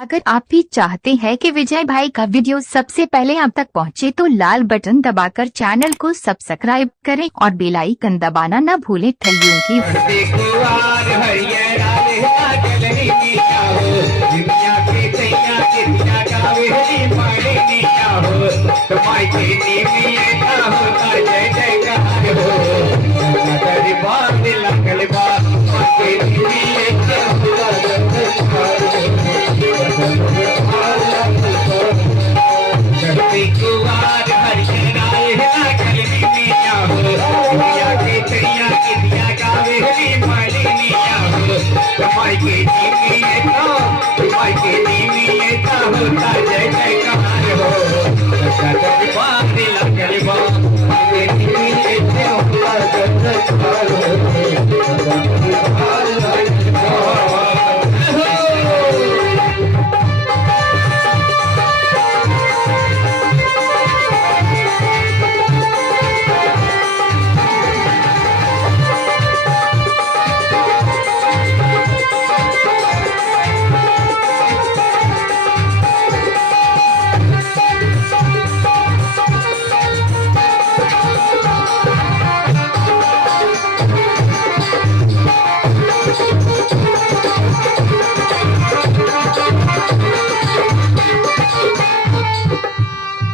अगर आप भी चाहते हैं कि विजय भाई का वीडियो सबसे पहले आप तक पहुंचे तो लाल बटन दबाकर चैनल को सब्सक्राइब करें और बेल आइकन दबाना न भूलें। Thank you.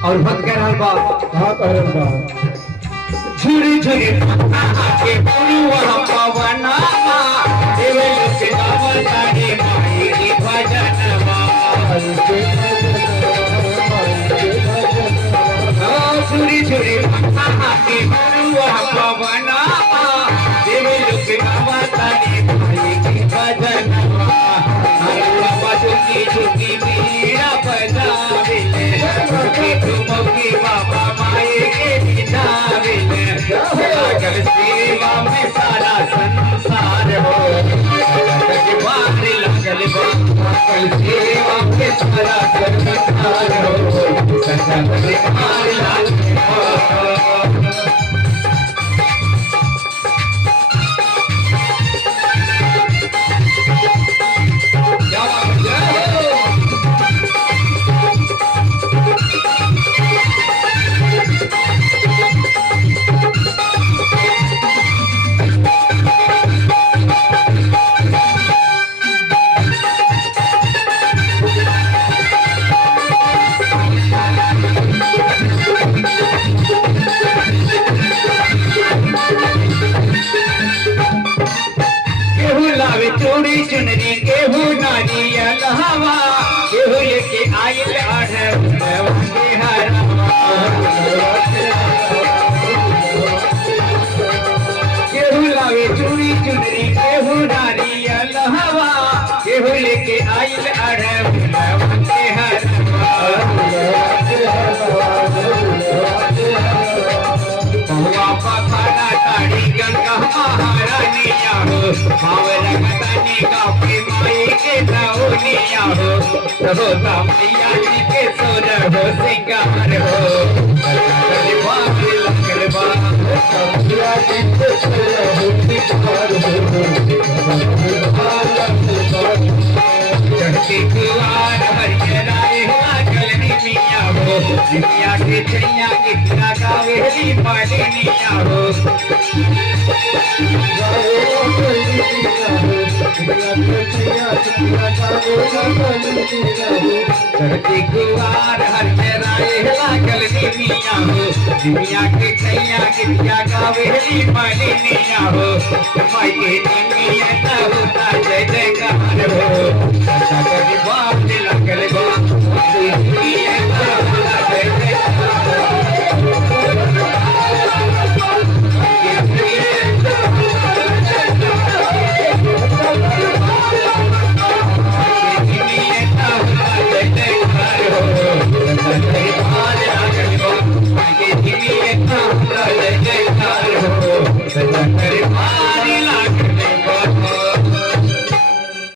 और भक्त कह रहा बात झुरी झुरी के पुरुवा पवना देवल के दावतारी माई की भजनवा झुरी झुरी के पुरुवा पवना देवल के दावतारी माई की भजनवा हरला बाजुकी झुकी मीरा बजाविले झुकी बाबा माई के बिनाविले लागल सेवा में सारा संसार हो लागल सेवा में सारा संसार हो चूड़ी चुनरी केहू नारियल हवा केहू लेके आयल के हरवा केहू लावे चूड़ी चुनरी केहू नारियल हवा केहू लेके आयल के हरवा पखाना ताड़ी गंगा महारानिया हो भावरगतानी का माई के नौनिया हो मैया जी के सोर हो सिंगार हो चढ़ती कुआर हरियराए मिया हो दुनिया के छैया कितना गावेली मालिनिया हो चढ़ती कुआर हरियराए लागल मिया हो दुनिया के छैया कितना गावेली मालिनिया हो माई